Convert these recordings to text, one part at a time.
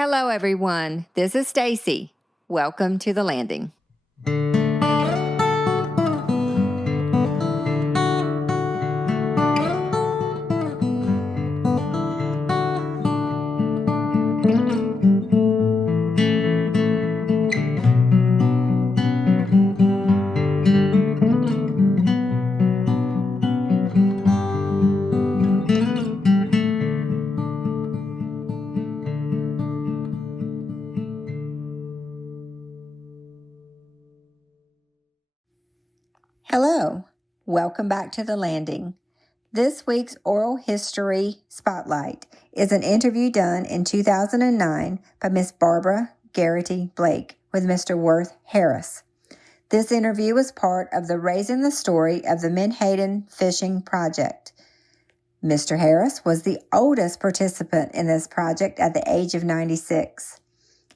Hello, everyone. This is Stacy. Welcome to the landing. Hello. Welcome back to the landing. This week's Oral History Spotlight is an interview done in 2009 by Miss Barbara Garrity Blake with Mr. Worth Harris. This interview was part of the Raising the Story of the Menhaden Fishing Project. Mr. Harris was the oldest participant in this project at the age of 96.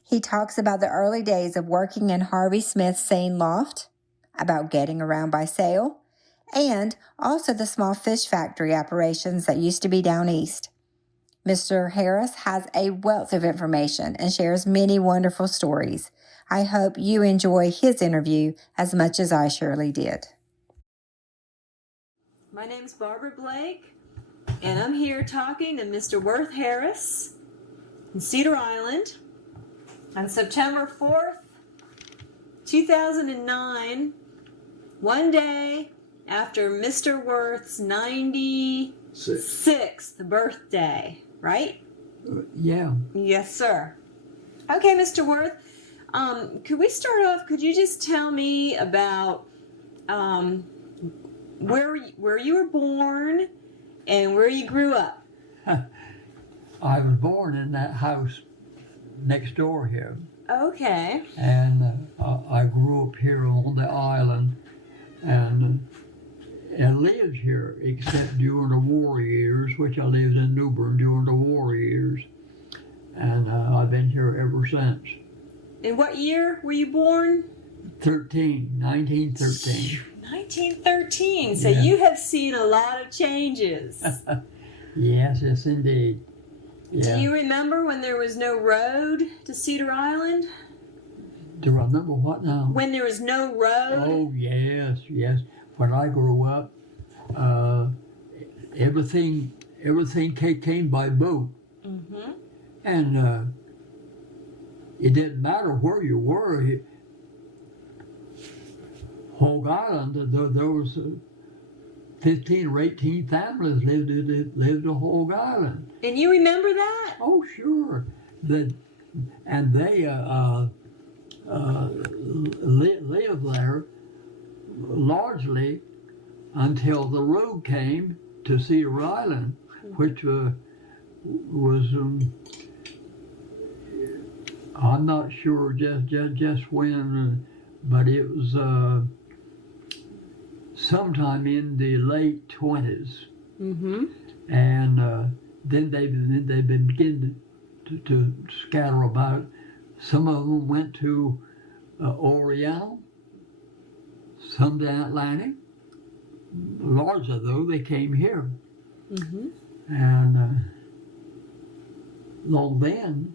He talks about the early days of working in Harvey Smith's seine loft, about getting around by sail, and also the small fish factory operations that used to be down east. Mr. Harris has a wealth of information and shares many wonderful stories. I hope you enjoy his interview as much as I surely did. My name's Barbara Blake, and I'm here talking to Mr. Worth Harris in Cedar Island on September 4th, 2009, one day after Mr. Worth's 96th birthday, right? Yeah. Yes, sir. Okay, Mr. Worth, could we start off, could you just tell me about where you were born and where you grew up? I was born in that house next door here. Okay. And I grew up here on the island and lived here except during the war years, which I lived in New Bern during the war years. And I've been here ever since. In what year were you born? 1913. 1913. So Yeah. you have seen a lot of changes. Yes, indeed. Yeah. Do you remember when there was no road to Cedar Island? Do I remember what now? When there was no road? Oh, yes. When I grew up, everything came by boat. Mm-hmm. And it didn't matter where you were. Hog Island, there was 15 or 18 families lived on Hog Island. And you remember that? Oh, sure. They lived there largely until the road came to Cedar Island, which was I'm not sure just when, but it was sometime in the late 20s. Mm-hmm. And then they began to scatter about. Some of them went to Oriental, some to Atlantic. Largely, though, they came here. Mm-hmm. And long then,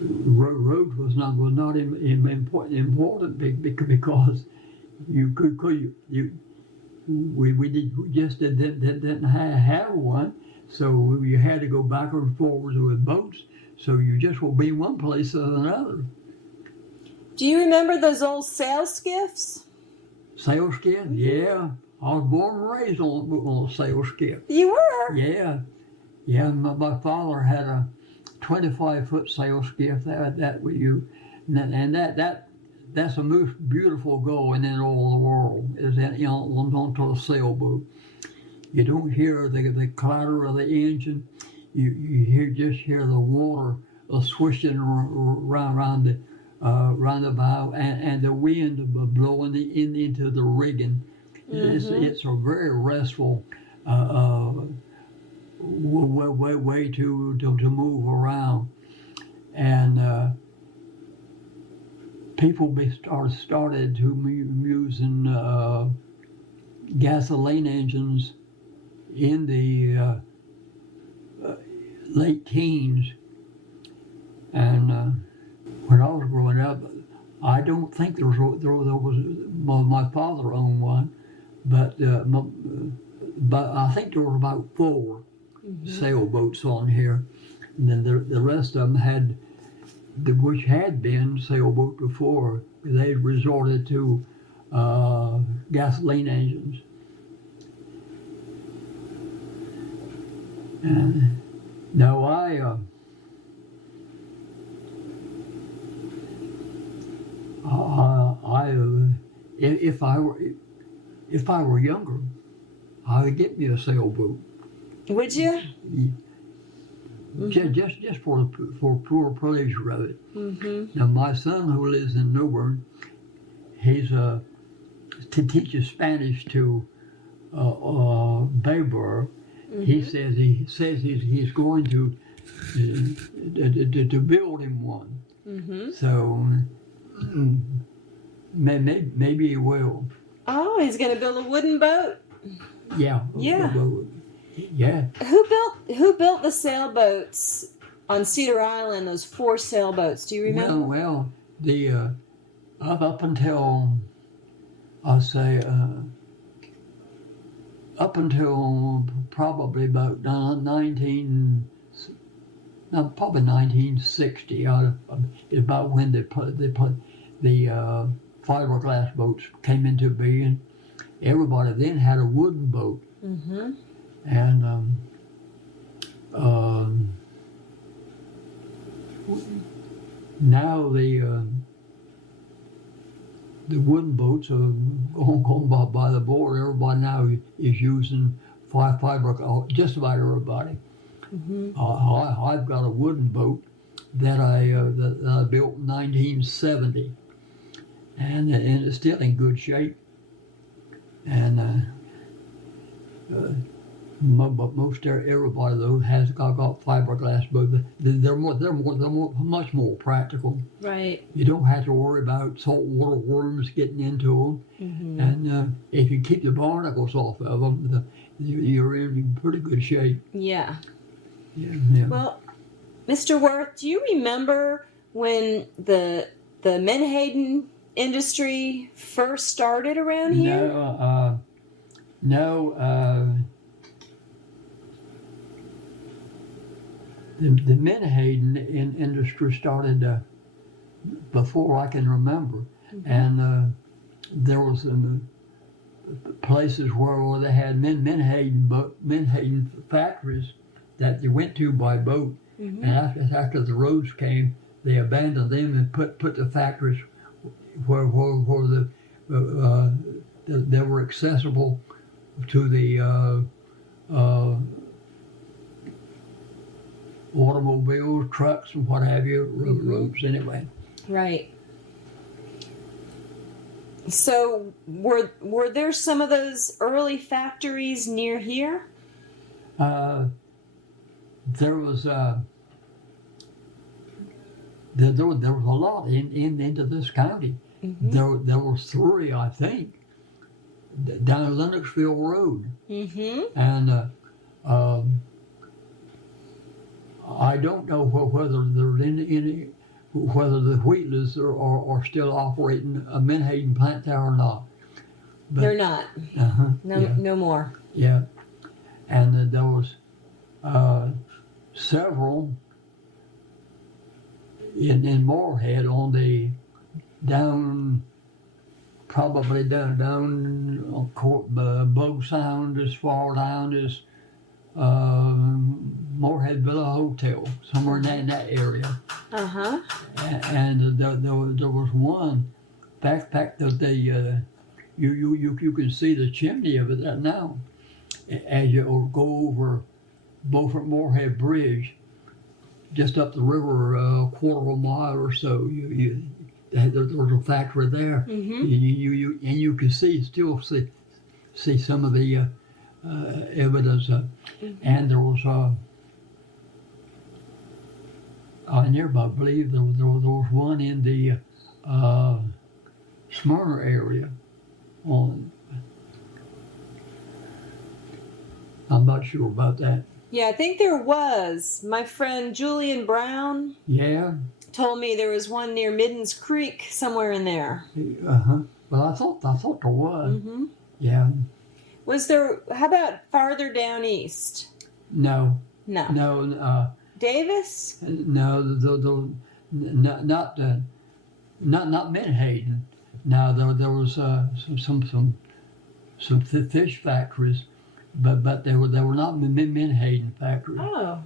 road was not important because we didn't have one, so you had to go backwards and forwards with boats. So you just will be one place or another. Do you remember those old sail skiffs? Sail skiff, yeah. I was born and raised on a sail skiff. You were? Yeah. My father had a 25-foot sail skiff that we used, and that's the most beautiful going in all the world is onto a sailboat. You don't hear the clatter of the engine. You just hear the water swishing around the bow and the wind blowing into the rigging. Mm-hmm. It's a very restful way to move around, and people started to using gasoline engines in the late teens, and when I was growing up, I don't think there was well, my father owned one, but I think there were about 4 sailboats on here, and then the rest of them had, which had been sailboat before, they resorted to gasoline engines. And no, if I were younger, I would get me a sailboat. Would you? Just for pure pleasure of it. Mm-hmm. Now my son, who lives in Newbern, he's to teaches Spanish to Baber. He says he's going to build him one. So maybe he will. Oh, he's going to build a wooden boat. Yeah. Yeah. Yeah. Who built the sailboats on Cedar Island? Those 4 sailboats. Do you remember? Well, the up until I'll say up until probably about probably 1960, about when they put the fiberglass boats came into being. Everybody then had a wooden boat, and now the wooden boats are going by the board. Everybody now is using fiber. Just about everybody. I've got a wooden boat that I built in 1970, and it's still in good shape. And but most everybody though has got fiberglass boats. They're much more practical. Right. You don't have to worry about saltwater worms getting into them, and if you keep the barnacles off of them, you're in pretty good shape. Yeah. Yeah. Well, Mr. Worth, do you remember when the menhaden industry first started around here? No. The menhaden industry started before I can remember, and there was places where they had menhaden factories that they went to by boat, and after the roads came, they abandoned them and put the factories where they were accessible to the automobiles, trucks, and what have you, roads anyway. Right. So were there some of those early factories near here? There was there was a lot into this county. There was 3, I think, down Lennoxville Road, and I don't know whether there's any whether the Wheatlers are still operating a menhaden plant there or not. But, they're not. No more. Yeah, and there was several in Moorhead on the probably down Bug Sound as far down as Moorhead Villa Hotel, somewhere in that area. And there was one backpack that you can see the chimney of it now as you go over Beaufort Moorhead Bridge, just up the river a quarter of a mile or so. There's a factory there, and you can still see some of the evidence. And there was nearby, I believe there was one in the Smyrna area. I'm not sure about that. Yeah, I think there was. My friend Julian Brown Yeah. told me there was one near Middens Creek somewhere in there. Well, I thought there was. Mm-hmm. Yeah. Was there? How about farther down east? No. No. No. Davis? No. Not menhaden. Now there was some fish factories, but they were not menhaden factories. Oh.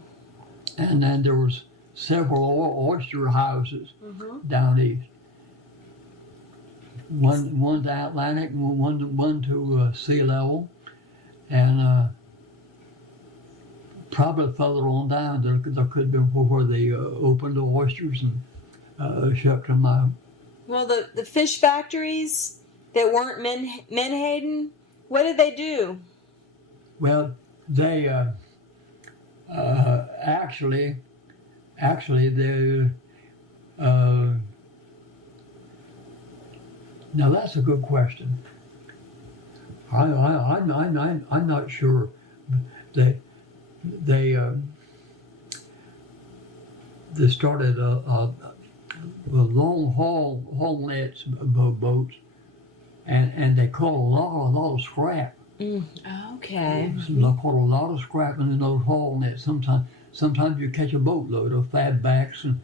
And then there was several oyster houses down east. One to Atlantic, one to sea level, and probably further on down there could be where they opened the oysters and shipped them out. Well, the fish factories that weren't menhaden, what did they do? Well, they actually they. Now that's a good question. I'm not sure. They started a long haul nets boats, and they caught a lot of scrap. Okay. They caught a lot of scrap in those haul nets. Sometimes you catch a boatload of fatbacks and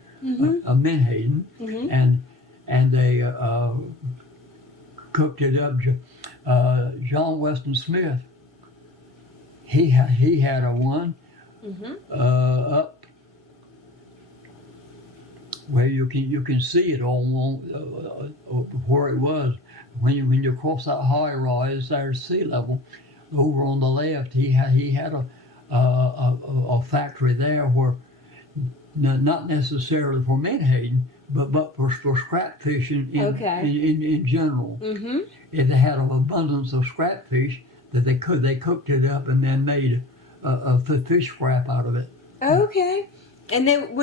a menhaden, and they cooked it up. John Weston Smith, he had a one up where you can see it all where it was when you cross that high rise there sea level. Over on the left, he had a factory there where not necessarily for menhaden, but for scrap fishing in general. If they had an abundance of scrap fish, that they cooked it up and then made a fish scrap out of it. Okay. And then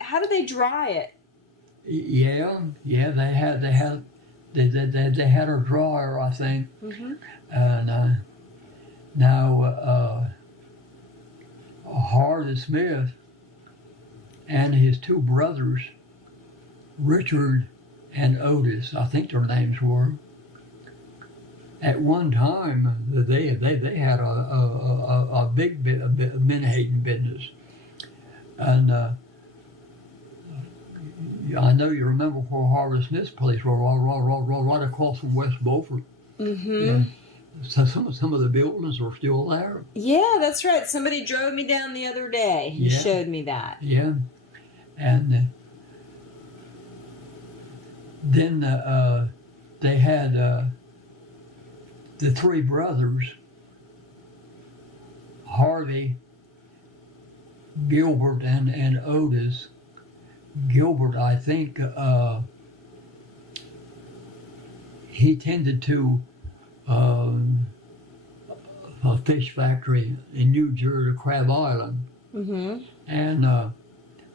how did they dry it? Yeah, they had a dryer, I think. And now Harvey Smith and his two brothers, Richard and Otis, I think their names were. At one time, they had a big menhaden business, and I know you remember where Harvey Smith's place was, right across from West Beaufort. Yeah. So some of the buildings are still there. Yeah, that's right. Somebody drove me down the other day. He showed me that. Yeah, and then they had the three brothers, Harvey, Gilbert, and Otis. Gilbert, I think, he tended to a fish factory in New Jersey, Crab Island. And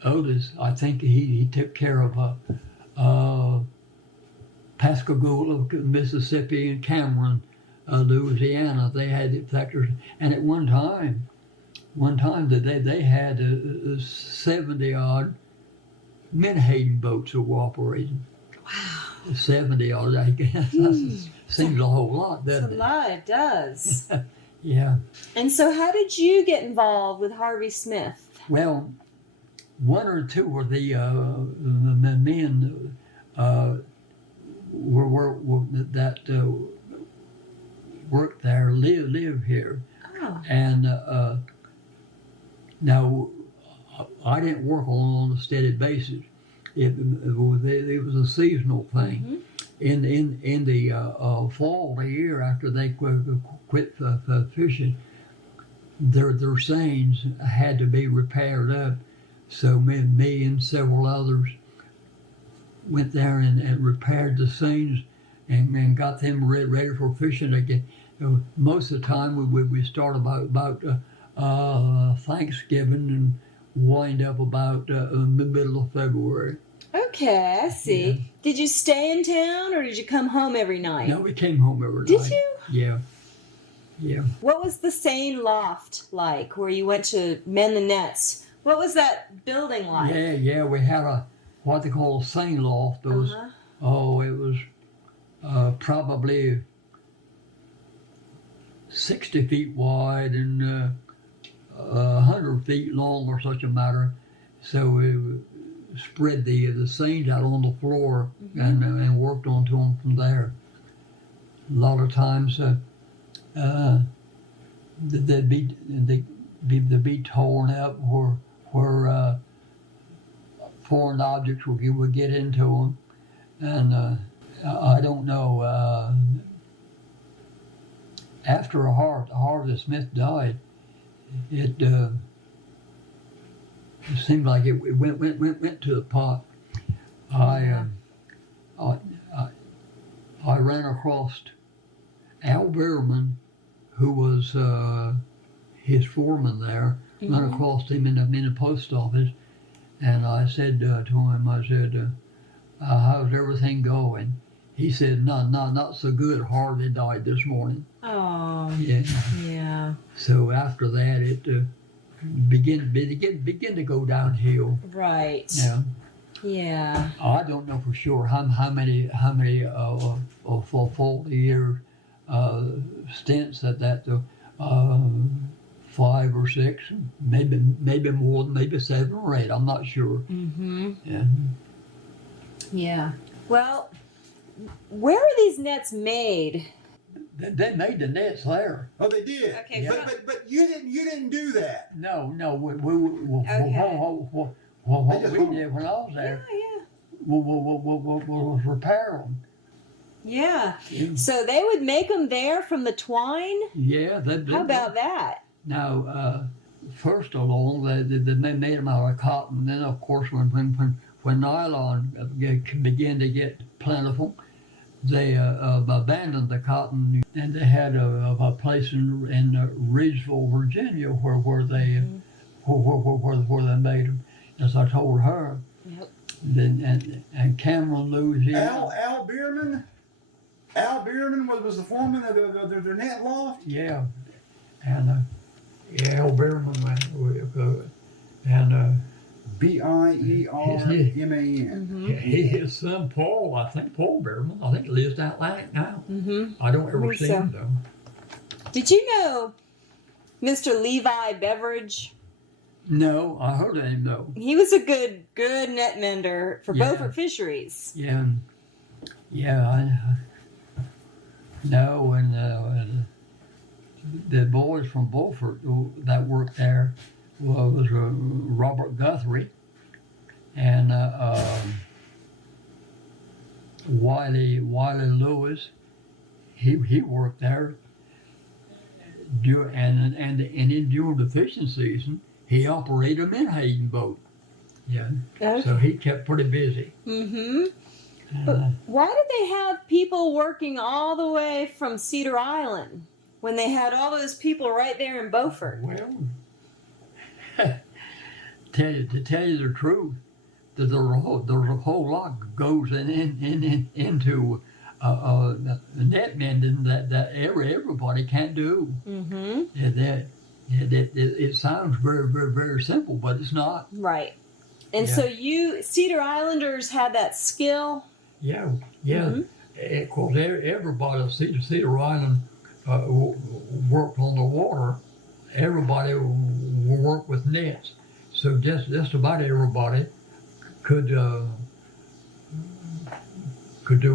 Otis, I think he took care of Pascagoula, Mississippi, and Cameron, Louisiana. They had factories, and at one time they had 70 odd menhaden boats that were operating. Wow. 70 odd, I guess. Seems a whole lot, doesn't it? It's a lot, it does. Yeah. And so how did you get involved with Harvey Smith? Well, one or two of the men that worked there live here. Oh. And now I didn't work on a steady basis. It was a seasonal thing. In the fall of the year after they quit fishing, their seines had to be repaired up. So me and several others went there and repaired the seines and got them ready for fishing again. Most of the time we start about Thanksgiving and wind up about the middle of February. Okay, I see. Yeah. Did you stay in town or did you come home every night? No, we came home every night. Did you? Yeah. Yeah. What was the Seine loft like where you went to mend the nets? What was that building like? Yeah. We had what they call a seine loft. It was, it was probably 60 feet wide and 100 feet long or such a matter. So we spread the seams out on the floor and worked onto them from there. A lot of times they'd be torn up where foreign objects would get into them, and I don't know. After Harvey Smith died, it seemed like it went to the pot. I ran across Al Behrman, who was his foreman there. Ran across him in the post office, and I said to him, I said, "How's everything going?" He said, "Not so good. Harvey died this morning." Oh, yeah. So after that, it began to go downhill. Right. Yeah. Yeah. I don't know for sure how many 40-year stints that 5 or 6, maybe more, maybe 7 or 8. I'm not sure. Yeah. Well, where are these nets made? They made the nets there. Oh, they did. Okay, Yeah. But you didn't do that. No. What just we did when I was there was repair them. Yeah. So they would make them there from the twine? Yeah. How about that? Now, first along, they made them out of cotton. Then, of course, when nylon began to get plentiful, they abandoned the cotton, and they had a place in Ridgeville, Virginia, where they made them. As I told her. Yep. Then and Cameron, Louisiana. Al Behrman was the foreman of their net loft. Yeah, and Al Behrman and Beierman. his son Paul, I think Paul Behrman, I think lives out there now. I don't ever see him though. Did you know Mr. Levi Beveridge? No, I heard of him though. He was a good net mender for Beaufort Fisheries. Yeah, and the boys from Beaufort that worked there was Robert Guthrie and Wiley Lewis. He worked there during the fishing season. He operated a menhaden boat. Yeah. Okay. So he kept pretty busy. But why did they have people working all the way from Cedar Island when they had all those people right there in Beaufort? Well, to tell you the truth, there's a whole lot goes into net mending that everybody can't do. It sounds very, very, very simple, but it's not. Right. And so Cedar Islanders had that skill. Yeah. Of course, everybody at Cedar Island worked on the water. Everybody worked with nets. So just about everybody could do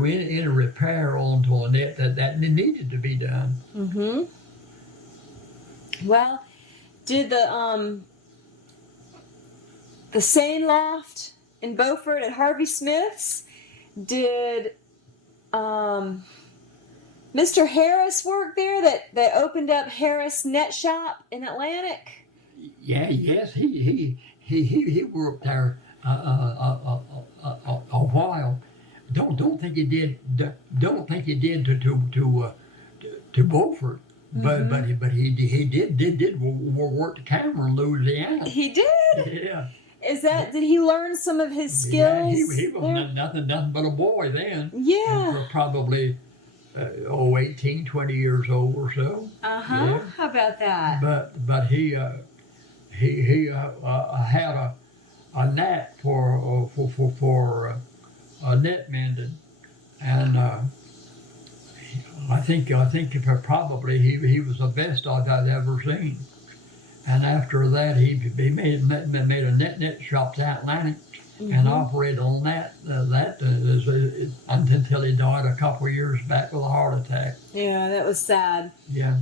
any repair onto a net that needed to be done. Well, did the Seine loft in Beaufort at Harvey Smith's, did Mr. Harris work there that opened up Harris Net Shop in Atlantic? Yes, he worked there a while. Don't think he did. Don't think he did to Beaufort. But he did work to Cameron, Louisiana. He did? Yeah. Did he learn some of his skills? Yeah, he was nothing but a boy then. Yeah. For probably 18, 20 years old or so. Uh-huh. Yeah. How about that? But he had a knack for net mending, and I think probably he was the best I'd ever seen. And after that, he made a net shop to Atlantic, and operated on that until he died a couple of years back with a heart attack. Yeah, that was sad. Yeah.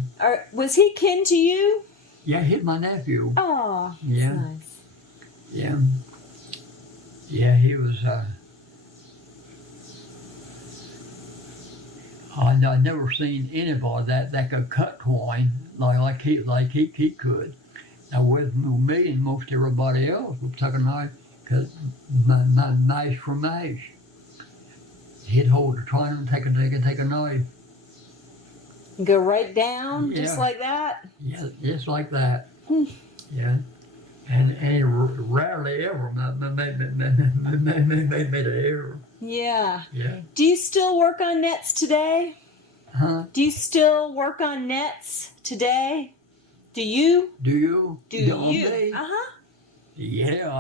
Was he kin to you? Yeah, he's my nephew. Oh, that's Yeah. nice. Yeah. Yeah, he was. I'd never seen anybody that could cut twine like he could. Now with me and most everybody else would take a knife, cut mash for mash. He'd hold the twine and take a knife. Go right down, just Yeah. like that? Yeah, just like that. Yeah. And he rarely ever made an error. Yeah. Yeah. Do you still work on nets today? Huh? Do you still work on nets today? Do you? Do you? Do On you? me? Uh-huh. Yeah,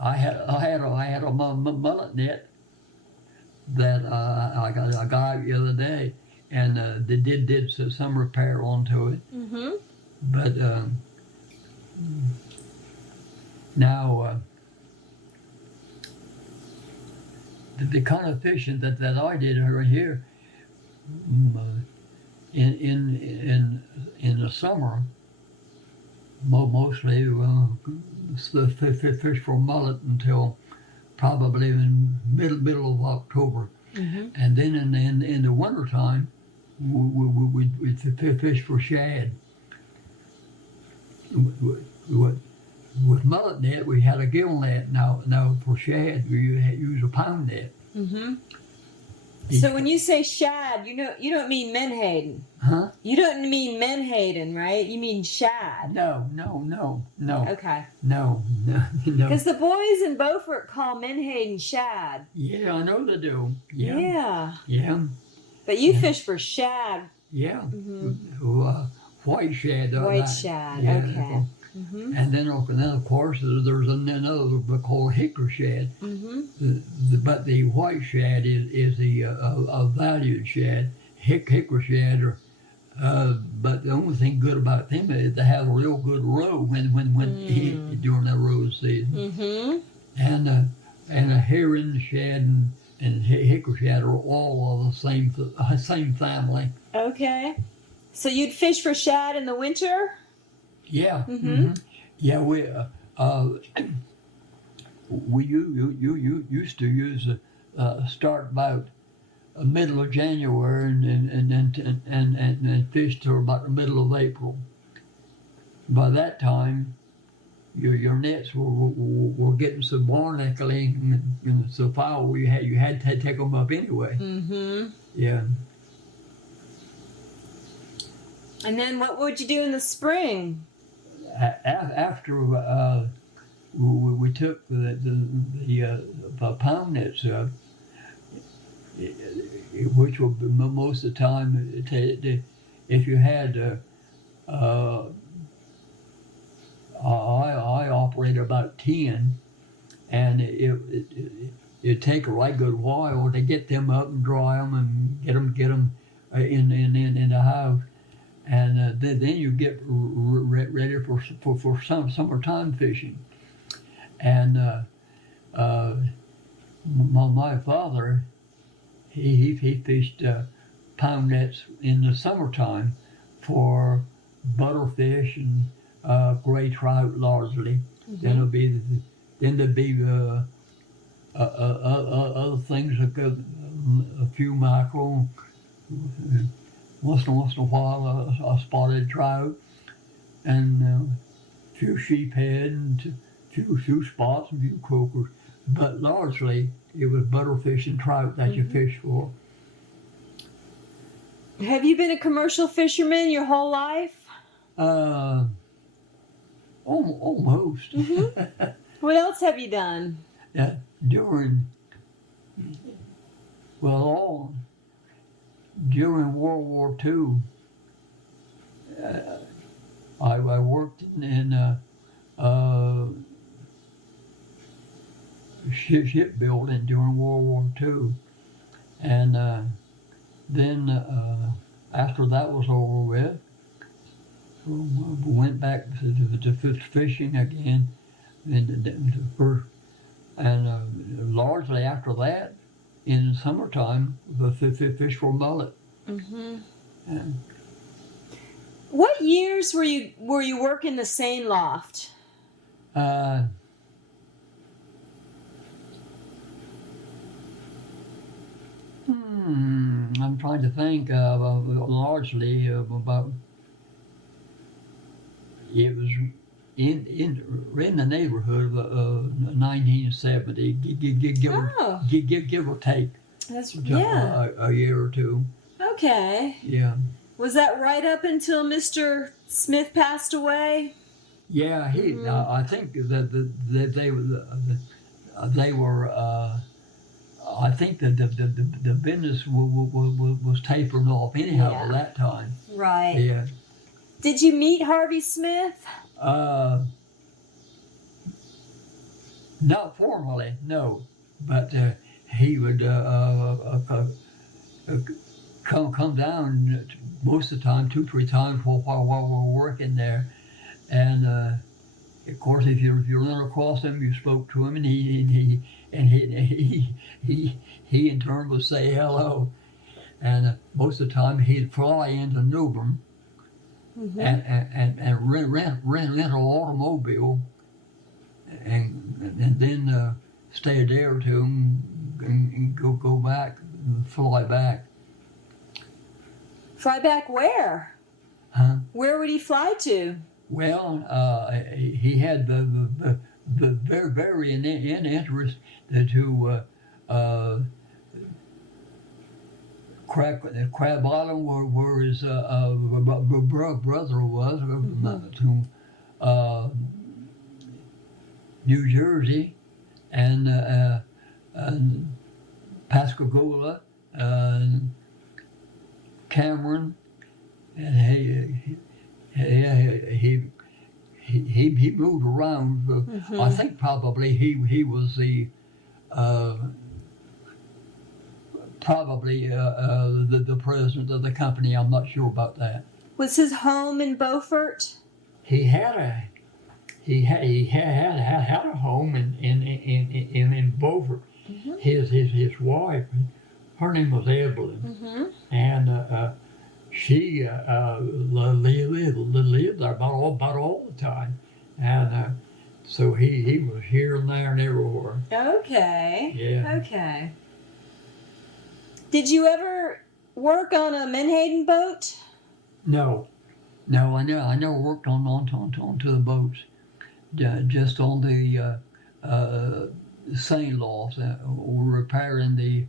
I had a mullet net that I got out the other day, and they did some repair onto it. Mm-hmm. But now the kind of fishing that I did right here in the summer, mostly fish for mullet until probably in middle of October, and then in the wintertime we fish for shad. With mullet net, we had a gill net. Now for shad, we use a pound net. Mm-hmm. So when you say shad, you don't mean menhaden. Huh? You don't mean menhaden, right? You mean shad. No. Okay. No. Because the boys in Beaufort call menhaden shad. Yeah, I know they do. Yeah. Yeah. Yeah. But you fish for shad. Yeah. Mm-hmm. White shad. White shad. Yeah. Okay. Mm-hmm. And then of course there's another called hickory shad. Mm-hmm. But the white shad is the valued shad. Hickory shad are. But the only thing good about them is they have a real good roe when during the roe season. Mm-hmm. And a herring shad and hickory shad are all of the same family. Okay. So you'd fish for shad in the winter? Yeah. Mm-hmm. Yeah, we used to use start about middle of January and fish till about the middle of April. By that time, your nets were getting so barnacling and so foul you had to take them up anyway. Mm-hmm. Yeah. And then what would you do in the spring? After we took the pound nets up, which will be most of the time, if you had, I operate about 10, and it'd take a right good while to get them up and dry them and get them in the house. And then you get ready for some summertime fishing. And my father, he fished pound nets in the summertime for butterfish and gray trout largely. Mm-hmm. Then there'd be other things like a few mackerel. Once in a while, a spotted trout, and a few sheephead, and few spots, and a few croakers. But largely, it was butterfish and trout that you fish for. Have you been a commercial fisherman your whole life? Almost. Mm-hmm. What else have you done? during World War II, I worked in shipbuilding during World War II, and then after that was over with, we went back to fishing again, and largely after that, in summertime, the fish for mullet. Mm-hmm. And, What years were you working the seine loft? I'm trying to think. Largely about it was in the neighborhood of 1970, give or take. That's A year or two. Okay. Yeah. Was that right up until Mr. Smith passed away? Yeah, I think that they were. I think that the business was tapering off anyhow at that time. Right. Yeah. Did you meet Harvey Smith? Not formally, no, but he would come down most of the time, 2-3 times while we were working there, and of course, if you run across him, you spoke to him, and he in turn would say hello, and most of the time he'd fly into Newbern. Mm-hmm. and rent an automobile, and then stay a day or two and go back, fly back. Fly back where? Huh? Where would he fly to? Well, he had the very interest to Crab Island, where his brother was, to New Jersey, and Pascagoula, Cameron, and he moved around. Mm-hmm. I think probably he was the the president of the company. I'm not sure about that. Was his home in Beaufort? He had a home in Beaufort. Mm-hmm. His wife, her name was Evelyn, Mm-hmm. and she lived there about all the time, and so he was here and there and everywhere. Okay. Yeah. Okay. Did you ever work on a menhaden boat? No, I never worked onto the boats. Just on the seine lofts, repairing the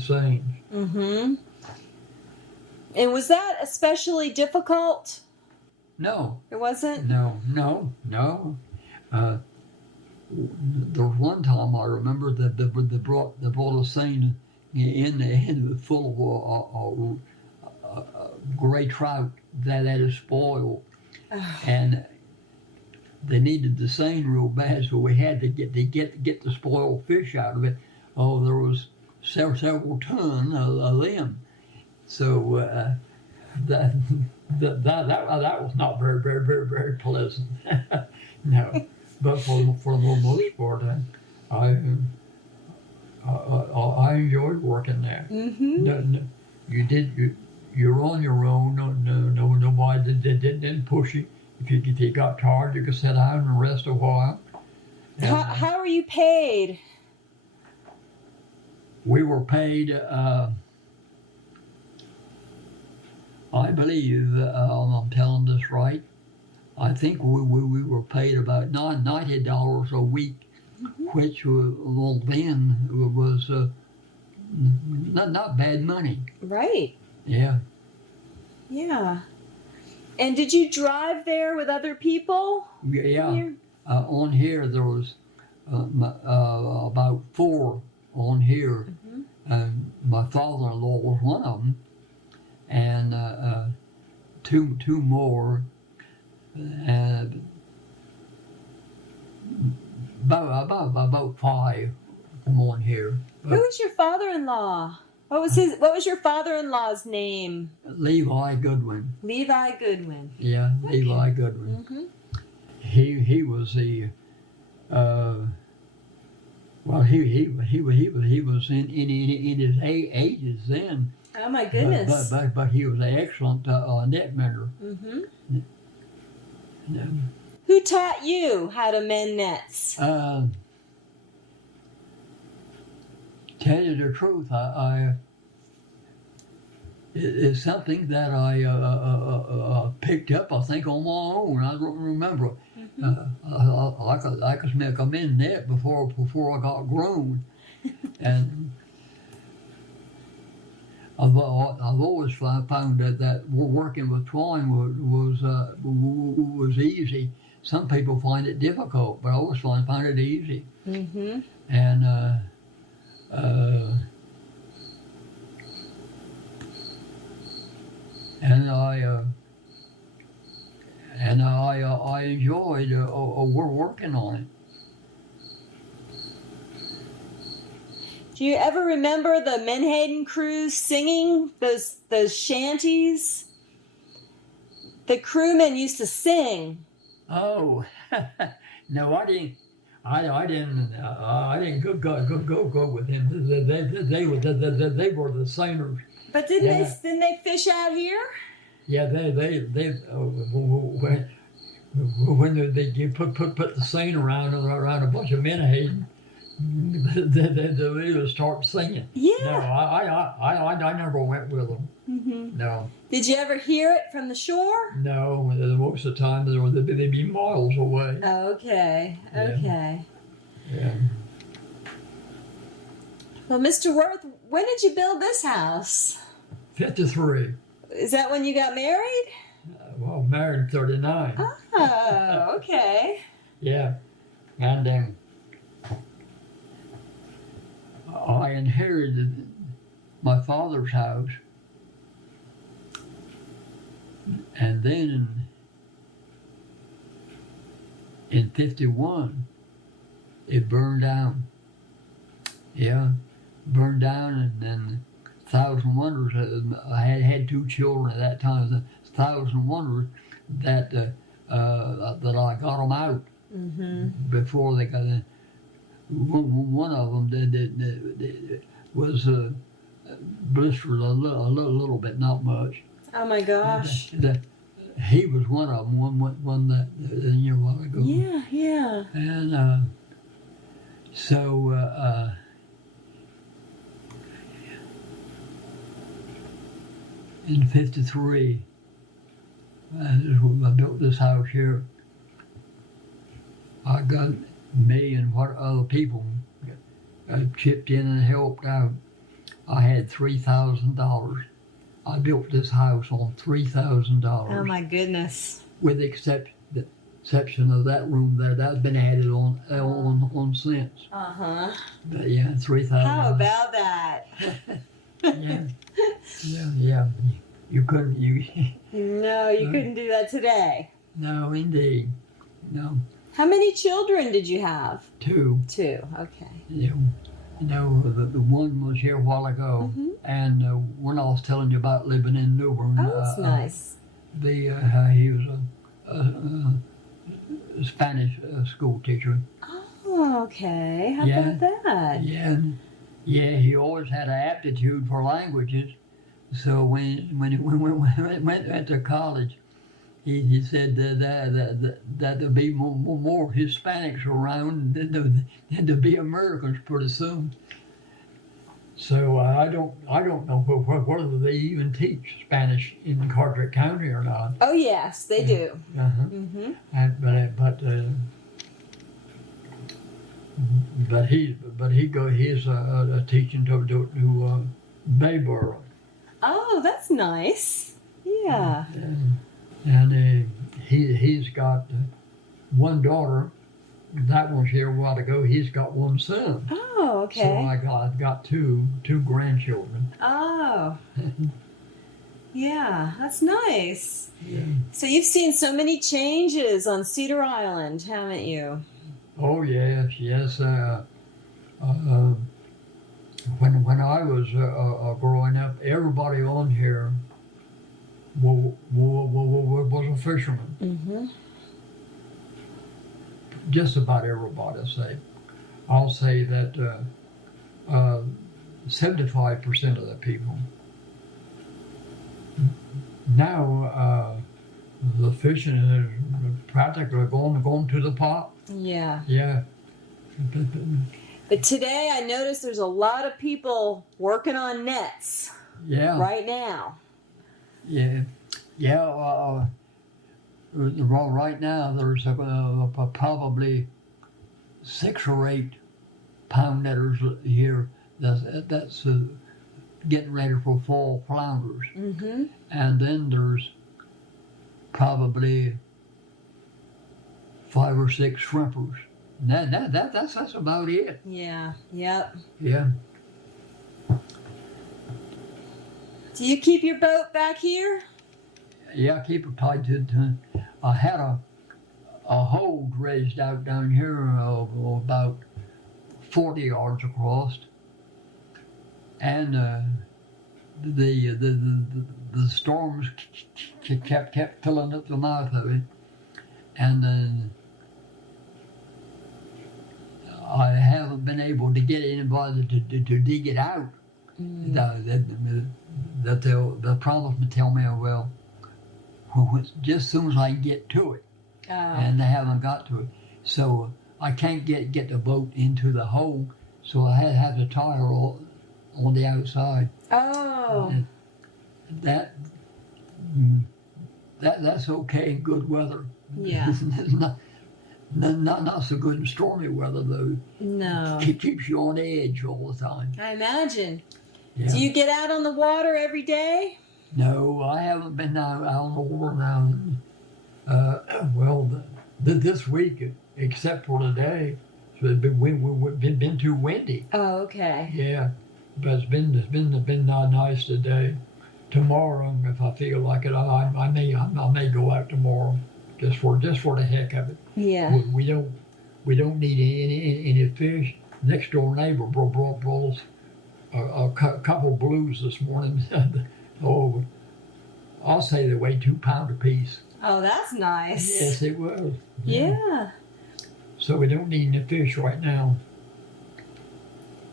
seines. Mm-hmm. And was that especially difficult? No, It wasn't? no. There was one time I remember that they brought a seine in full of gray trout that is spoiled, and they needed the seine real bad, so we had to get the spoiled fish out of it. Oh, there was several tons of them, so that was not very pleasant. No. But for the most part, I enjoyed working there. Mm-hmm. No, you're on your own. Nobody didn't push you. If you got tired, you could sit down and rest a while. How are you paid? We were paid. I believe I'm telling this right. I think we were paid about $90 a week, mm-hmm. which then was not bad money. Right. Yeah. Yeah. And did you drive there with other people? Yeah. On here there was about four on here. My father-in-law was one of them, and two more, and about five come on here. Who was your father-in-law? What was your father-in-law's name? Levi Goodwin. Levi Goodwin. Yeah, Okay. Levi Goodwin. Mm-hmm. He was the well he was in his ages then. Oh my goodness. But he was an excellent net mender. Mm-hmm. Yeah. Who taught you how to mend nets? Tell you the truth, it's something that I picked up, I think, on my own. I don't remember. I could make a mend net before I got grown, and I've always found that working with twine was easy. Some people find it difficult, but I always find it easy. Mm-hmm. And I enjoyed working on it. Do you ever remember the menhaden crews singing those shanties? The crewmen used to sing. Oh, no, I didn't. I didn't go with him. They were the singers. But didn't they fish out here? Yeah, they when they put the seine around a bunch of menhaden, they would start singing. Yeah. No, I never went with them. Mm-hmm. No. Did you ever hear it from the shore? No, most of the time they'd be miles away. Okay. Yeah. Okay. Yeah. Well, Mr. Worth, when did you build this house? 53. Is that when you got married? Well, married in 39. Oh, okay. Yeah. And I inherited my father's house. And then in 51, it burned down. Yeah, burned down, and then Thousand Wonders. I had two children at that time. The Thousand Wonders that I got them out before they got in. One of them was blistered a little bit, not much. Oh my gosh. He was one of them. One that a year while ago. Yeah, yeah. And so. In 53, I built this house here. I got me and what other people chipped in and helped out. I had $3,000. I built this house on $3,000. Oh my goodness. With the exception of that room there, that's been added on since. Uh-huh. But yeah, $3,000. How about that? Yeah. You couldn't. No, you couldn't do that today. No, indeed. No. How many children did you have? Two. Two. Okay. Yeah. The one was here a while ago, and when I was telling you about living in New Bern, Oh, that's nice. he was a Spanish school teacher. Oh, okay. How about that? Yeah. He always had an aptitude for languages. So when he went to college, he said that there'll be more Hispanics around than to be Americans pretty soon. So I don't know whether they even teach Spanish in Carteret County or not. Oh yes, they do. But he's teaching to Bayboro. Oh, that's nice. Yeah. And he's got one daughter that one's here a while ago. He's got one son. Oh, okay. So I've got two grandchildren. Oh. Yeah, that's nice. Yeah. So you've seen so many changes on Cedar Island, haven't you? Oh yes. When I was growing up, everybody on here was a fisherman. Mm-hmm. Just about everybody. I'll say that 75% of the people. Now the fishing is practically going to the pot. Yeah. Yeah. But today I noticed there's a lot of people working on nets Yeah. right now. Yeah. Right now there's probably 6 or 8 pound netters here. That's getting ready for fall flounders. Mm-hmm. And then there's probably 5 or 6 shrimpers. That's about it. Yeah. Yep. Yeah. Do you keep your boat back here? Yeah, I keep it tied to. I had a hold raised out down here about 40 yards across, and the storms kept filling up the mouth of it, and then I haven't been able to get anybody to dig it out. They'll promise to tell me, well, just as soon as I get to it, and they haven't got to it, so I can't get the boat into the hole, so I have the tire on the outside. Oh. And that's okay in good weather. Yeah. Not so good in stormy weather though. No. It keeps you on edge all the time. I imagine. Yeah. Do you get out on the water every day? No, I haven't been out on the water now. This week, except for today, it's been too windy. Oh, okay. Yeah, but it's been nice today. Tomorrow, if I feel like it, I may go out tomorrow, just for the heck of it. Yeah. We don't need any fish. Next door neighbor brought us a couple blues this morning. Oh, I'll say they weigh 2 pounds apiece. Oh, that's nice. Yes, it was. Yeah. So we don't need any fish right now.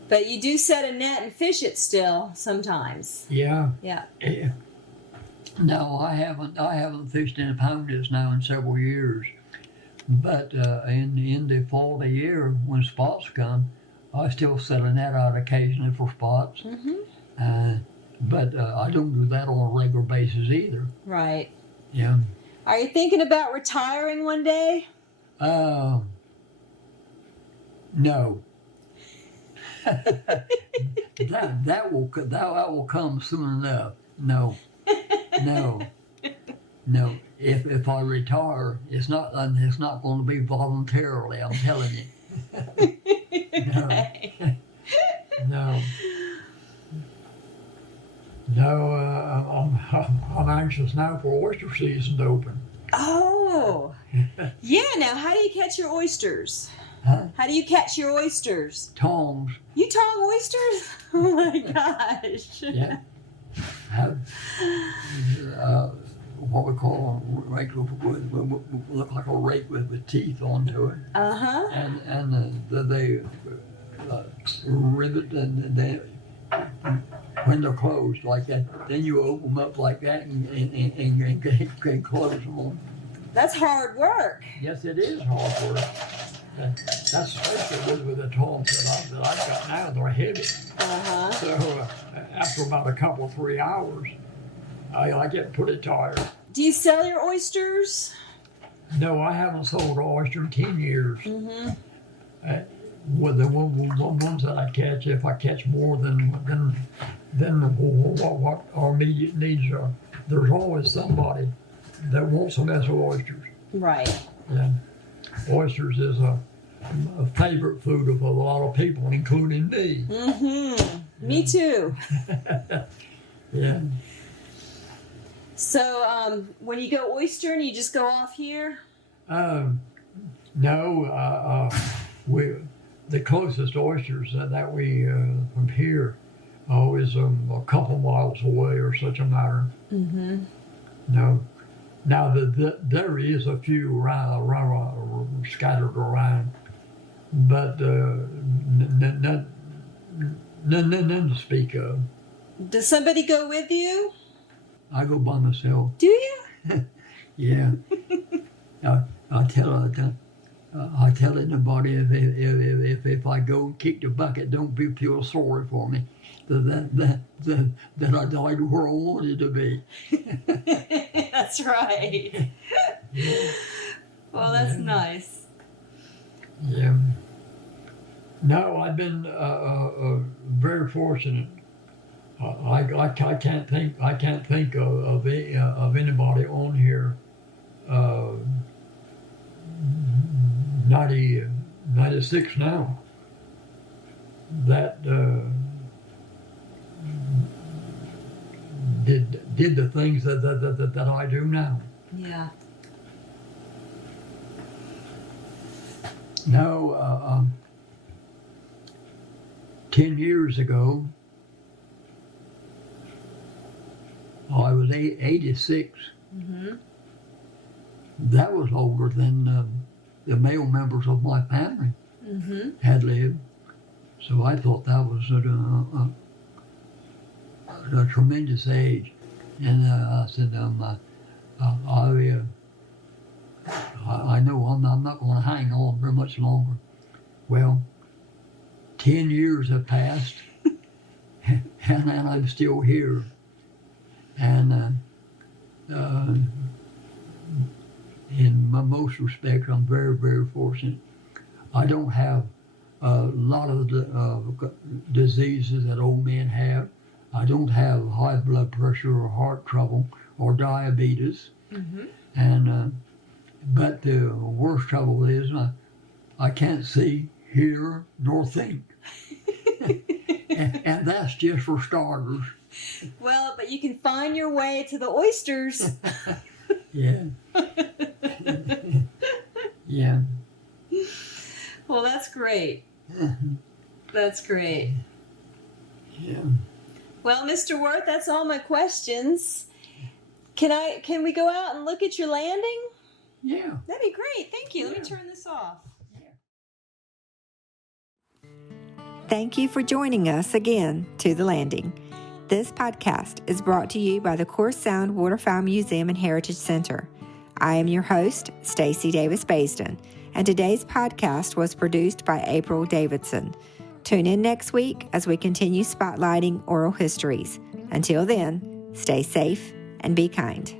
But you do set a net and fish it still sometimes. Yeah. Yeah. No, I haven't fished in a poundage now in several years. But in the fall of the year, when spots come, I still set a net out occasionally for spots. Mm-hmm. But I don't do that on a regular basis either. Right. Yeah. Are you thinking about retiring one day? No. that will come soon enough. No. If I retire, it's not going to be voluntarily. I'm telling you. No. I'm anxious now for oyster season to open. Oh. Yeah. Now, how do you catch your oysters? Huh? How do you catch your oysters? Tongs. You tong oysters? Oh my gosh. Yeah. Have what we call a rake look like a rake with teeth onto it. Uh-huh. And they rivet and they when they're closed like that, then you open them up like that and close them. That's hard work. Yes, it is hard work. That's especially with the tongs that I've got now. They're heavy. Uh-huh. So after about a couple, 3 hours, I get pretty tired. Do you sell your oysters? No, I haven't sold an oyster in 10 years. Mm-hmm. With the ones that I catch, if I catch more than what our immediate needs are, there's always somebody that wants a mess of oysters. Right. Yeah. Oysters is a favorite food of a lot of people, including me. Mm-hmm. Me too. Yeah. So when you go oystering, you just go off here? No, we the closest oysters that we from here is a couple miles away or such a matter. Mm-hmm. No. Now there is a few around, scattered around, but none to speak of. Does somebody go with you? I go by myself. Do you? Yeah. I tell anybody if I go and kick the bucket, don't feel sorry for me. That I died where I wanted to be. That's right. Well, that's nice. Yeah. No, I've been very fortunate. I can't think of anybody on here 96 now that did the things that I do now. Yeah. Now, 10 years ago, I was 86. Mm-hmm. That was older than the male members of my family had lived. So I thought that was a tremendous age. And I said, I know I'm not going to hang on very much longer. Well, 10 years have passed, and I'm still here. And in most respects, I'm very, very fortunate. I don't have a lot of the diseases that old men have. I don't have high blood pressure or heart trouble or diabetes. Mm-hmm. And but the worst trouble is I can't see, hear, nor think. and that's just for starters. Well, but you can find your way to the oysters. Yeah. Yeah. Well, that's great. That's great. Yeah. Well, Mr. Worth, that's all my questions. Can we go out and look at your landing? Yeah. That'd be great. Thank you. Let me turn this off. Thank you for joining us again to The Landing. This podcast is brought to you by the Coarse Sound Waterfowl Museum and Heritage Center. I am your host, Stacy Davis Baisden, and today's podcast was produced by April Davidson. Tune in next week as we continue spotlighting oral histories. Until then, stay safe and be kind.